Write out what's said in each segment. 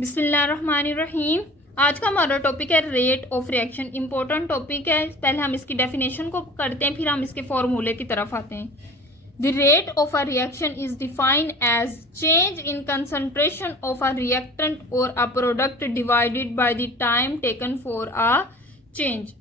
बिस्मिल्लाहिर्रहमानिर्रहीम। आज का हमारा टॉपिक है rate of reaction. Important topic है। पहले हम इसकी डेफिनेशन को करते हैं, फिर हम इसके फॉर्मूले की तरफ आते हैं। The rate of a reaction is defined as change in concentration of a reactant और a product divided by the time taken for a change.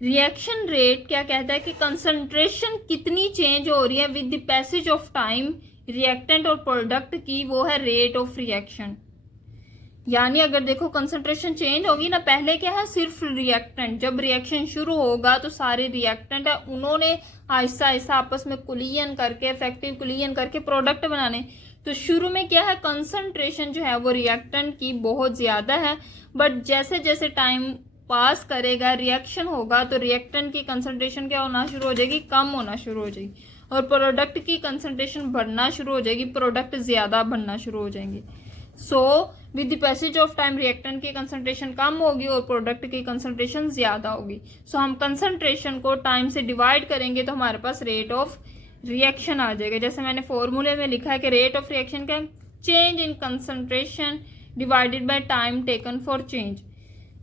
Reaction rate क्या कहता है कि कंसंट्रेशन कितनी चेंज हो रही है with the passage of time reactant और प्रोडक्ट की, वो है रेट ऑफ रिएक्शन। यानी अगर देखो कंसंट्रेशन चेंज होगी ना, पहले क्या है सिर्फ रिएक्टेंट, जब रिएक्शन शुरू होगा तो सारे रिएक्टेंट है उन्होंने आहिस्ता आहिस्ता आपस में कुलियन करके, इफेक्टिव कुलियन करके प्रोडक्ट बनाने। तो शुरू में क्या है कंसंट्रेशन जो है वो रिएक्टेंट की बहुत ज्यादा है, बट जैसे जैसे टाइम पास करेगा रिएक्शन होगा तो रिएक्टेंट की कंसंट्रेशन क्या होना शुरू हो जाएगी, कम होना शुरू हो जाएगी, और प्रोडक्ट की कंसंट्रेशन बढ़ना शुरू हो जाएगी, प्रोडक्ट ज्यादा बनना शुरू हो जाएंगे। So with the passage of time reactant की कंसंट्रेशन कम होगी और प्रोडक्ट की कंसंट्रेशन ज्यादा होगी। सो हम कंसंट्रेशन को टाइम से डिवाइड करेंगे तो हमारे पास रेट ऑफ रिएक्शन आ जाएगा। जैसे मैंने फॉर्मूले में लिखा है कि रेट ऑफ रिएक्शन का change in concentration divided by time taken for change.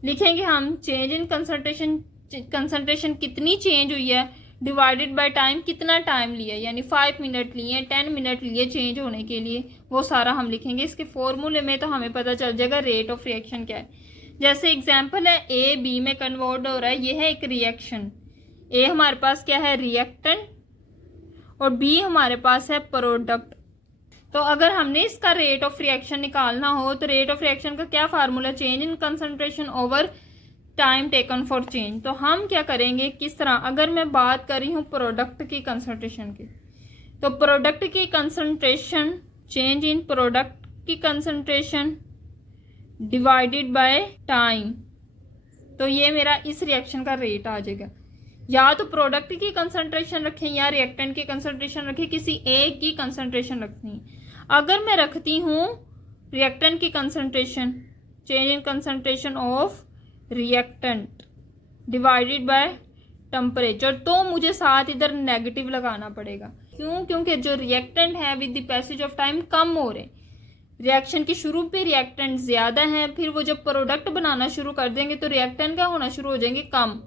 लिखेंगे हम चेंज इन कंसंट्रेशन कितनी चेंज हुई है डिवाइडेड बाय टाइम, कितना टाइम लिया, यानी 5 मिनट लिए, 10 मिनट लिए चेंज होने के लिए, वो सारा हम लिखेंगे। इसके फॉर्मूले में तो हमें पता चल जाएगा रेट ऑफ रिएक्शन क्या है। जैसे एग्जांपल है ए बी में कन्वर्ट हो रहा है, ये है एक रिएक्शन। ए हमारे पास क्या है रिएक्टेंट और बी हमारे पास है प्रोडक्ट। तो अगर हमने इसका रेट ऑफ रिएक्शन निकालना हो तो रेट ऑफ रिएक्शन का क्या formula, change in concentration over time taken for change. तो हम क्या करेंगे, किस तरह, अगर मैं बात कर रही हूँ प्रोडक्ट की कंसंट्रेशन की, तो प्रोडक्ट की कंसंट्रेशन, चेंज इन प्रोडक्ट की कंसंट्रेशन डिवाइडेड बाय टाइम, तो ये मेरा इस रिएक्शन का रेट आ जाएगा। या तो प्रोडक्ट की कंसंट्रेशन रखें या रिएक्टेंट की कंसंट्रेशन रखें, किसी एक की कंसंट्रेशन रखनी है। अगर मैं रखती हूँ रिएक्टेंट की concentration, change in concentration of reactant divided by temperature, तो मुझे साथ इधर नेगेटिव लगाना पड़ेगा। क्यों? क्योंकि जो रिएक्टेंट है with the passage of time कम हो रहे, रिएक्शन के शुरू पे रिएक्टेंट ज्यादा है, फिर वो जब प्रोडक्ट बनाना शुरू कर देंगे तो रिएक्टेंट क्या होना शुरू हो जाएंगे, कम।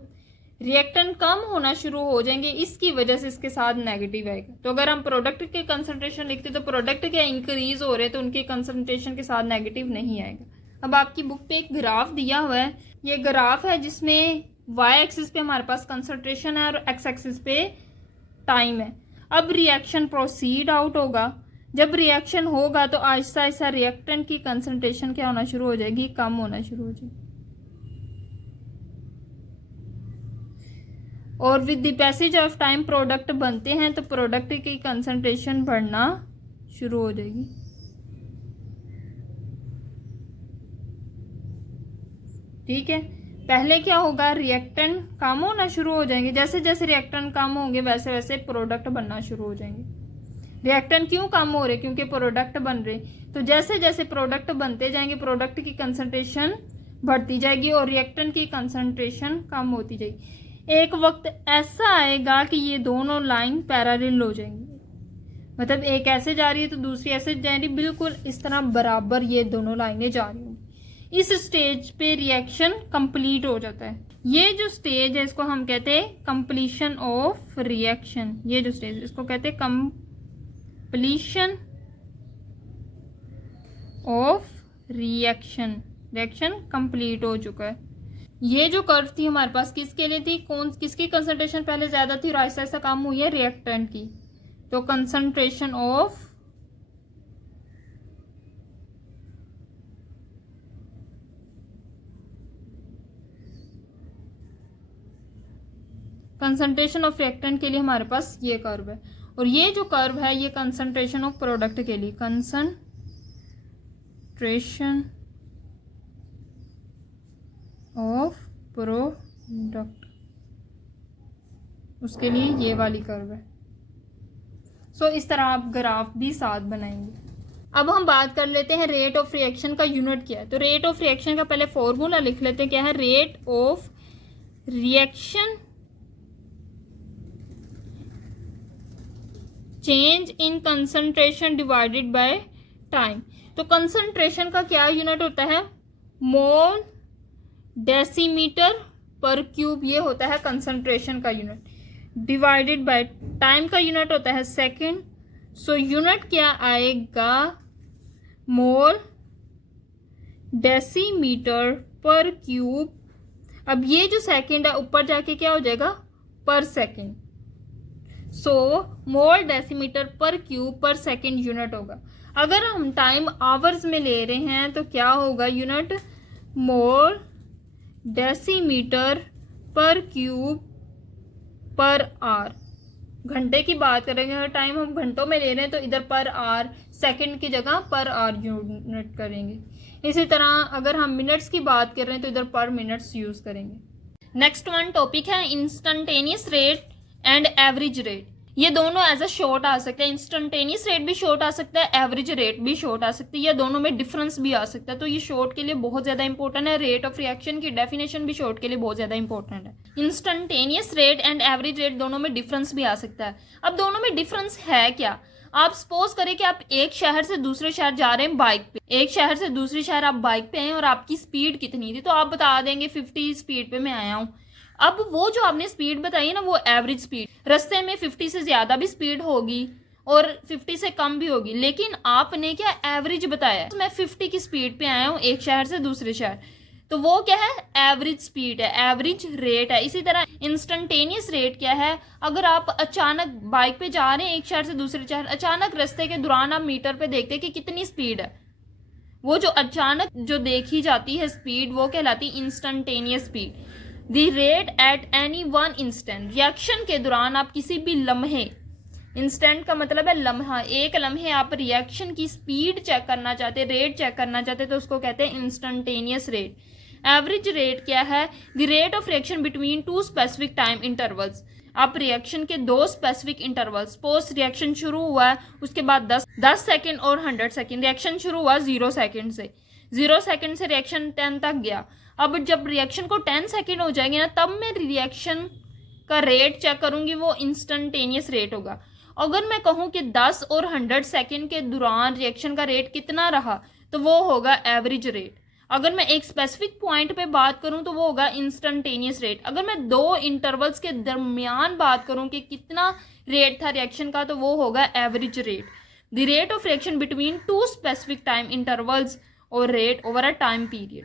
रिएक्टेंट कम होना शुरू हो जाएंगे, इसकी वजह से इसके साथ नेगेटिव आएगा। तो अगर हम प्रोडक्ट के कंसंट्रेशन लिखते तो प्रोडक्ट क्या इंक्रीज हो रहे, तो उनके कंसंट्रेशन के साथ नेगेटिव नहीं आएगा। अब आपकी बुक पे एक ग्राफ दिया हुआ है, ये ग्राफ है जिसमें वाई एक्सिस पे हमारे पास कंसंट्रेशन है और एक्स एक्सिस पे टाइम है। अब रिएक्शन प्रोसीड आउट होगा, जब रिएक्शन होगा तो आहिस्ता आहिस्ता रिएक्टेंट की कंसंट्रेशन क्या होना शुरू हो जाएगी, कम होना शुरू हो जाएगी, और with the passage of time product बनते हैं तो प्रोडक्ट की कंसंट्रेशन बढ़ना शुरू हो जाएगी। ठीक है, पहले क्या होगा, रिएक्टेंट कम होना शुरू हो जाएंगे, जैसे जैसे रिएक्टेंट कम होंगे वैसे वैसे प्रोडक्ट बनना शुरू हो जाएंगे। रिएक्टेंट क्यों कम हो रहे, क्योंकि प्रोडक्ट बन रहे, तो जैसे जैसे प्रोडक्ट बनते जाएंगे प्रोडक्ट की कंसंट्रेशन बढ़ती जाएगी और रिएक्टेंट की कंसंट्रेशन कम होती जाएगी। एक वक्त ऐसा आएगा कि ये दोनों लाइन पैरेलल हो जाएंगी, मतलब एक ऐसे जा रही है तो दूसरी ऐसे जा रही, बिल्कुल इस तरह बराबर ये दोनों लाइनें जा रही होंगी। इस स्टेज पे रिएक्शन कंप्लीट हो जाता है। ये जो स्टेज है इसको हम कहते हैं कंप्लीशन ऑफ रिएक्शन। ये जो स्टेज इसको कहते हैं completion of reaction. Reaction complete हो चुका है। ये जो कर्व थी हमारे पास किसके लिए थी, किसकी कंसंट्रेशन पहले ज्यादा थी और आहिस्ता आहिस्ता कम हुई है, रिएक्टेंट की। तो कंसंट्रेशन ऑफ रिएक्टेंट के लिए हमारे पास ये कर्व है, और ये जो कर्व है ये कंसंट्रेशन ऑफ प्रोडक्ट के लिए, कंसंट्रेशन ऑफ प्रोडक्ट, उसके लिए ये वाली कर्व है। सो इस तरह आप ग्राफ भी साथ बनाएंगे। अब हम बात कर लेते हैं रेट ऑफ रिएक्शन का यूनिट क्या है। तो रेट ऑफ रिएक्शन का पहले फॉर्मूला लिख लेते हैं, क्या है, rate of reaction change in concentration divided by time. तो कंसंट्रेशन का क्या यूनिट होता है, मोल डेसीमीटर पर क्यूब, ये होता है कंसंट्रेशन का यूनिट, डिवाइडेड बाय टाइम का यूनिट होता है सेकंड। सो यूनिट क्या आएगा, मोल डेसीमीटर पर क्यूब। अब ये जो सेकंड है ऊपर जाके क्या हो जाएगा, पर सेकंड। सो मोल डेसीमीटर पर क्यूब पर सेकंड यूनिट होगा। अगर हम टाइम आवर्स में ले रहे हैं तो क्या होगा यूनिट, मोल डेसीमीटर पर क्यूब पर आर। घंटे की बात करेंगे, अगर टाइम हम घंटों में ले रहे हैं तो इधर पर आर, सेकंड की जगह पर आर यूनिट करेंगे। इसी तरह अगर हम मिनट्स की बात कर रहे हैं तो इधर पर मिनट्स यूज करेंगे। नेक्स्ट वन टॉपिक है instantaneous rate and average rate. ये दोनों एज अ शॉर्ट आ सकते हैं, इंस्टेंटेनियस रेट भी शॉर्ट आ सकता है, एवरेज रेट भी शॉर्ट आ सकती है, या दोनों में डिफरेंस भी आ सकता है। तो ये शॉर्ट के लिए बहुत ज़्यादा इंपॉर्टेंट है। रेट ऑफ रिएक्शन की डेफिनेशन भी शॉर्ट के लिए बहुत ज़्यादा इंपॉर्टेंट है। Instantaneous rate and average rate दोनों में डिफरेंस भी आ सकता है। अब दोनों में डिफरेंस है क्या, आप सपोज करें कि आप एक शहर से दूसरे शहर जा रहे हैं बाइक पे, एक शहर से दूसरे शहर आप बाइक पे हैं और आपकी स्पीड कितनी थी, तो आप बता देंगे 50 स्पीड पे मैं आया हूँ। अब वो जो आपने स्पीड बताई है ना, वो एवरेज स्पीड, रास्ते में 50 से ज़्यादा भी स्पीड होगी और 50 से कम भी होगी, लेकिन आपने क्या एवरेज बताया, तो मैं 50 की स्पीड पे आया हूँ एक शहर से दूसरे शहर, तो वो क्या है, एवरेज स्पीड है, एवरेज रेट है। इसी तरह इंस्टेंटेनियस रेट क्या है, अगर आप अचानक बाइक पे जा रहे हैं एक शहर से दूसरे शहर, अचानक रास्ते के दौरान आप मीटर पे देखते हैं कि कितनी स्पीड है, वो जो अचानक जो देखी जाती है स्पीड, वो कहलाती है instantaneous speed. The rate at any one instant, reaction के दौरान आप किसी भी लम्हे, इंस्टेंट का मतलब है लम्हा, एक लम्हे आप रिएक्शन की स्पीड चेक करना चाहते, रेट चेक करना चाहते, तो उसको कहते हैं इंस्टेंटेनियस रेट। एवरेज रेट क्या है, the rate of reaction between two specific time intervals, आप रिएक्शन के दो स्पेसिफिक इंटरवल, सपोज रिएक्शन शुरू हुआ है उसके बाद 10 सेकेंड और 100 सेकेंड, रिएक्शन शुरू हुआ 0 सेकेंड से, 0 सेकेंड से रिएक्शन 10 तक गया। अब जब रिएक्शन को 10 सेकेंड हो जाएंगे ना, तब मैं रिएक्शन का रेट चेक करूंगी, वो इंस्टेंटेनियस रेट होगा। अगर मैं कहूं कि 10 और 100 सेकेंड के दौरान रिएक्शन का रेट कितना रहा, तो वो होगा एवरेज रेट। अगर मैं एक स्पेसिफिक पॉइंट पे बात करूं तो वो होगा इंस्टेंटेनियस रेट। अगर मैं दो इंटरवल्स के दरमियान बात करूं कि कितना रेट था रिएक्शन का, तो वो होगा average rate. The rate of reaction between two specific time intervals और rate over a time period.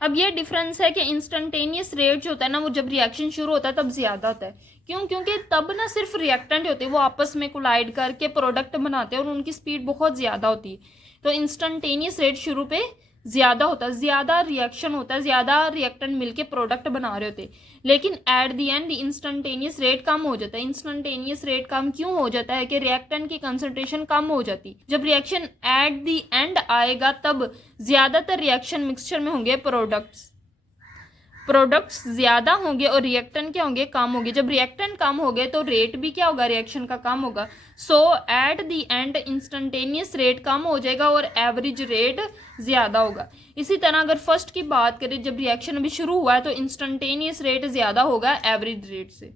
अब ये डिफरेंस है कि इंस्टेंटेनियस रेट जो होता है ना, वो जब रिएक्शन शुरू होता है तब ज्यादा होता है। क्यों, क्योंकि तब ना सिर्फ रिएक्टेंट होते हैं वो आपस में कोलाइड करके प्रोडक्ट बनाते हैं और उनकी स्पीड बहुत ज्यादा होती है। तो इंस्टेंटेनियस रेट शुरू पे ज्यादा होता है, ज्यादा रिएक्शन होता है, ज्यादा रिएक्टेंट मिलके प्रोडक्ट बना रहे होते हैं। लेकिन at the end instantaneous rate कम हो जाता है। इंस्टेंटेनियस रेट कम क्यों हो जाता है कि रिएक्टेंट की कंसंट्रेशन कम हो जाती। जब रिएक्शन एट द एंड आएगा तब ज्यादातर रिएक्शन मिक्सचर में होंगे प्रोडक्ट्स ज्यादा होंगे और रिएक्टेंट क्या होंगे, कम होंगे। जब रिएक्टेंट कम हो गए तो रेट भी क्या होगा, रिएक्शन का कम होगा। So at the end instantaneous rate कम हो जाएगा और एवरेज रेट ज्यादा होगा। इसी तरह अगर फर्स्ट की बात करें, जब रिएक्शन अभी शुरू हुआ है तो इंस्टेंटेनियस रेट ज्यादा होगा एवरेज रेट से।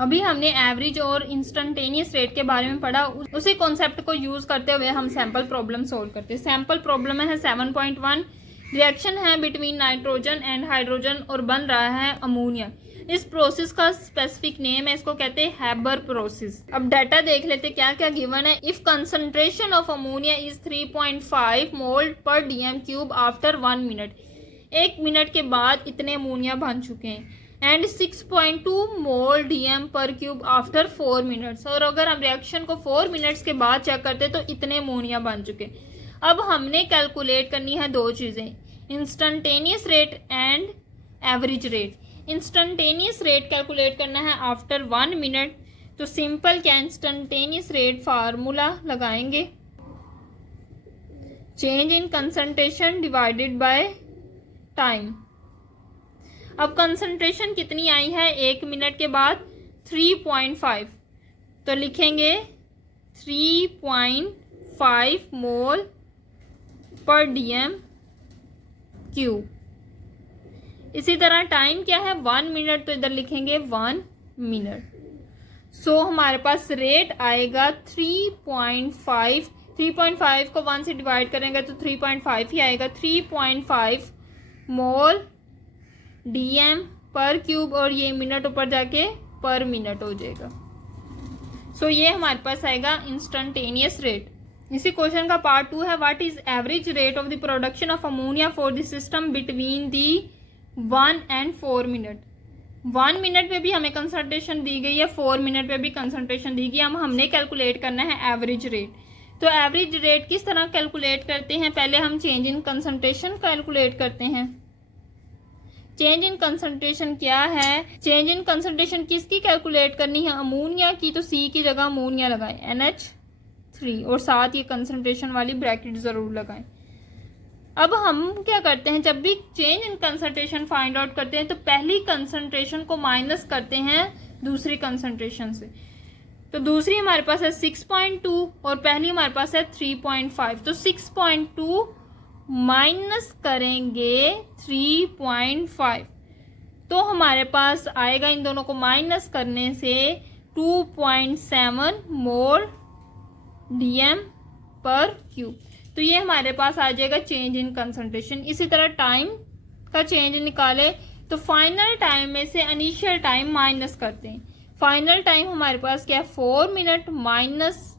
अभी हमने एवरेज और इंस्टेंटेनियस रेट के बारे में पढ़ा, उसी कॉन्सेप्ट को यूज करते हुए हम सैंपल प्रॉब्लम सोल्व करते हैं। सैंपल प्रॉब्लम है 7.1, रिएक्शन है बिटवीन नाइट्रोजन एंड हाइड्रोजन और बन रहा है अमोनिया। इस प्रोसेस का स्पेसिफिक नेम है, इसको कहते हैं हैबर प्रोसेस। अब डाटा देख लेते क्या क्या गिवन है। If concentration of ammonia is 3.5 मोल पर DM cube after 1 minute, 1 minute के बाद इतने अमोनिया बन चुके हैं। एंड 6.2 मोल डीएम पर क्यूब आफ्टर 4 मिनट्स, और अगर हम रिएक्शन को 4 मिनट्स के बाद चेक करते तो इतने अमोनिया बन चुके। अब हमने कैलकुलेट करनी है दो चीज़ें, instantaneous rate and average rate. Instantaneous rate calculate करना है आफ्टर 1 मिनट, तो सिंपल क्या, इंस्टेंटेनियस रेट फार्मूला लगाएंगे, change in concentration divided by time. अब कंसंट्रेशन कितनी आई है 1 मिनट के बाद, 3.5, तो लिखेंगे 3.5 मोल पर डीएम क्यूब। इसी तरह टाइम क्या है 1 मिनट, तो इधर लिखेंगे 1 मिनट। सो हमारे पास रेट आएगा 3.5 3.5 को 1 से डिवाइड करेंगे तो 3.5 ही आएगा। 3.5 मोल DM पर क्यूब, और ये मिनट ऊपर जाके पर मिनट हो जाएगा। सो ये हमारे पास आएगा इंस्टेंटेनियस रेट। इसी क्वेश्चन का पार्ट 2 है, what is average rate of the production of ammonia for the system between the 1 and 4 minute. 1 minute पे भी हमें कंसंट्रेशन दी गई है, 4 मिनट पे भी कंसंट्रेशन दी गई है। हमने कैलकुलेट करना है एवरेज रेट। तो एवरेज रेट किस तरह कैलकुलेट करते हैं, पहले हम चेंज इन कंसंट्रेशन कैलकुलेट करते हैं। चेंज इन कंसंट्रेशन क्या है, चेंज इन कंसंट्रेशन किसकी कैलकुलेट करनी है, अमोनिया की। तो C की जगह अमोनिया लगाएं NH3, और साथ ये कंसंट्रेशन वाली ब्रैकेट जरूर लगाएं। अब हम क्या करते हैं, जब भी change in concentration find out करते हैं तो पहली कंसंट्रेशन को माइनस करते हैं दूसरी कंसंट्रेशन से। तो दूसरी हमारे पास है 6.2 और पहली हमारे पास है 3.5। तो 6.2 माइनस करेंगे 3.5 तो हमारे पास आएगा, इन दोनों को माइनस करने से 2.7 मोल DM पर क्यूब। तो ये हमारे पास आ जाएगा चेंज इन कंसंट्रेशन। इसी तरह टाइम का चेंज निकाले तो फाइनल टाइम में से इनिशियल टाइम माइनस करते हैं। फाइनल टाइम हमारे पास क्या है 4 मिनट, माइनस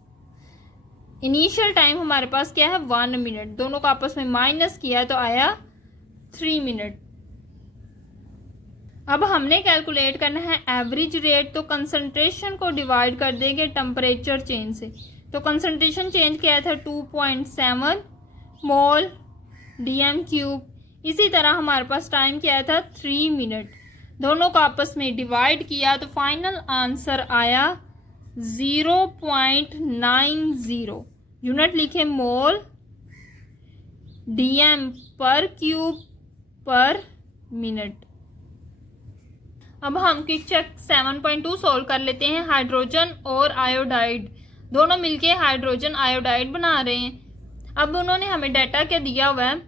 इनिशियल टाइम हमारे पास क्या है 1 मिनट। दोनों को आपस में माइनस किया तो आया 3 मिनट। अब हमने कैलकुलेट करना है एवरेज रेट। तो कंसंट्रेशन को डिवाइड कर देंगे टेम्परेचर चेंज से। तो कंसंट्रेशन चेंज किया था 2.7 मोल DM क्यूब। इसी तरह हमारे पास टाइम क्या था 3 मिनट। दोनों को आपस में डिवाइड किया तो फाइनल आंसर आया 0.90। यूनिट लिखे मोल DM पर क्यूब पर मिनट। अब हम क्विक चेक 7.2 सोल्व कर लेते हैं। हाइड्रोजन और आयोडाइड दोनों मिलके हाइड्रोजन आयोडाइड बना रहे हैं। अब उन्होंने हमें डाटा क्या दिया हुआ है,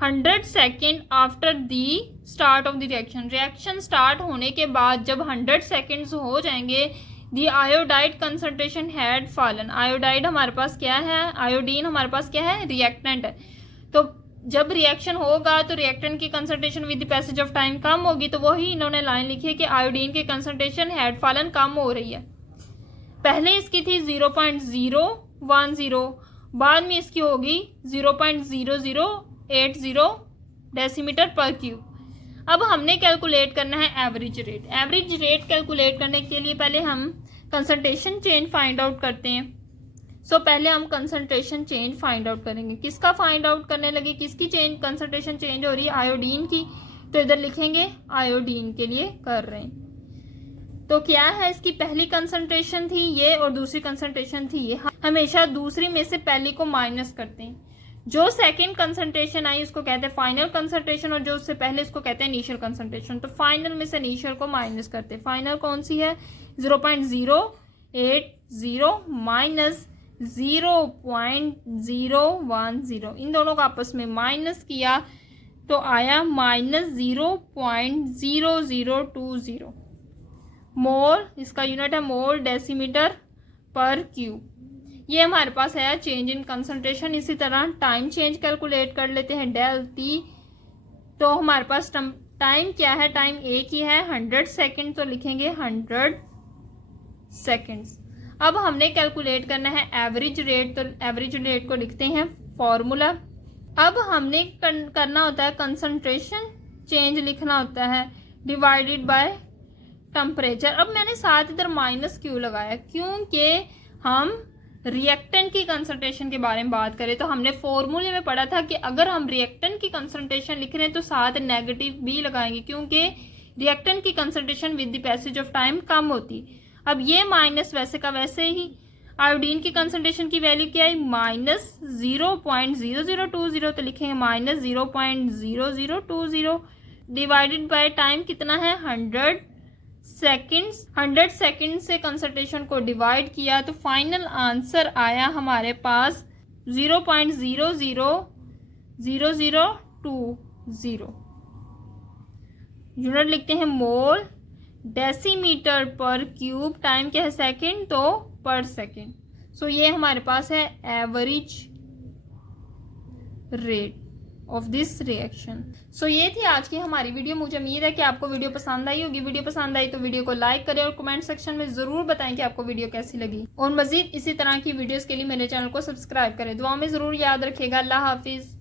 100 second after the start of the reaction. Reaction start होने के बाद जब 100 सेकेंड्स हो जाएंगे, the iodide concentration had fallen. Iodide हमारे पास क्या है, आयोडीन हमारे पास क्या है, रिएक्टेंट है। तो जब रिएक्शन होगा तो रिएक्टेंट की concentration with the passage of time कम होगी। तो वही इन्होंने लाइन लिखी है कि आयोडीन की कंसंट्रेशन हैड फॉलन कम हो रही है। पहले इसकी थी 0.010, बाद में इसकी होगी 0.0080 डेसीमीटर पर क्यूब। अब हमने कैलकुलेट करना है average rate. Average rate calculate करने के लिए पहले हम कंसंट्रेशन चेंज फाइंड आउट करते हैं। सो पहले हम कंसंट्रेशन चेंज फाइंड आउट करेंगे। किसका फाइंड आउट करने लगे, किसकी चेंज कंसंट्रेशन चेंज हो रही है, आयोडीन की। तो इधर लिखेंगे आयोडीन के लिए कर रहे हैं। तो क्या है, इसकी पहली कंसंट्रेशन थी ये और दूसरी कंसंट्रेशन थी ये। हमेशा दूसरी में से पहली को माइनस करते हैं। जो सेकंड कंसंट्रेशन आई उसको कहते हैं फाइनल कंसंट्रेशन, और जो उससे पहले इसको कहते हैं इनिशियल कंसंट्रेशन। तो फाइनल में से इनिशियल को माइनस करते हैं। फाइनल कौन सी है, 0.080 माइनस 0.010। इन दोनों को आपस में माइनस किया तो आया माइनस 0.0020 मोल। इसका यूनिट है मोल डेसीमीटर पर क्यूब। ये हमारे पास है चेंज इन कंसंट्रेशन। इसी तरह टाइम चेंज कैलकुलेट कर लेते हैं, डेल टी। तो हमारे पास टाइम क्या है, टाइम एक ही है 100 सेकेंड, तो लिखेंगे 100 सेकेंड्स। अब हमने कैलकुलेट करना है एवरेज रेट। तो एवरेज रेट को लिखते हैं फॉर्मूला। अब हमने करना होता है कंसंट्रेशन चेंज लिखना होता है डिवाइडेड बाय टेम्परेचर। अब मैंने साथ इधर माइनस क्यों लगाया, क्योंकि हम रिएक्टेंट की कंसंट्रेशन के बारे में बात करें तो हमने फॉर्मूले में पढ़ा था कि अगर हम रिएक्टेंट की कंसंट्रेशन लिख रहे हैं तो साथ नेगेटिव भी लगाएंगे, क्योंकि रिएक्टेंट की concentration with the passage of time कम होती। अब ये माइनस वैसे का वैसे ही। आयोडीन की कंसंट्रेशन की वैल्यू क्या है, माइनस 0.0020, तो लिखेंगे माइनस 0.0020 डिवाइडेड बाय टाइम कितना है 100 सेकेंड्स। 100 सेकेंड से कंसंट्रेशन को डिवाइड किया तो फाइनल आंसर आया हमारे पास 0.000020। यूनिट लिखते हैं मोल डेसीमीटर पर क्यूब। टाइम क्या है सेकेंड, तो पर सेकेंड। सो ये हमारे पास है average rate of this reaction. So ये थी आज की हमारी वीडियो। मुझे उम्मीद है कि आपको वीडियो पसंद आई होगी। वीडियो पसंद आई तो वीडियो को लाइक करें और कमेंट सेक्शन में ज़रूर बताएं कि आपको वीडियो कैसी लगी, और मज़ीद इसी तरह की वीडियोस के लिए मेरे चैनल को सब्सक्राइब करें। दुआ में ज़रूर याद रखिएगा। अल्लाह हाफिज़।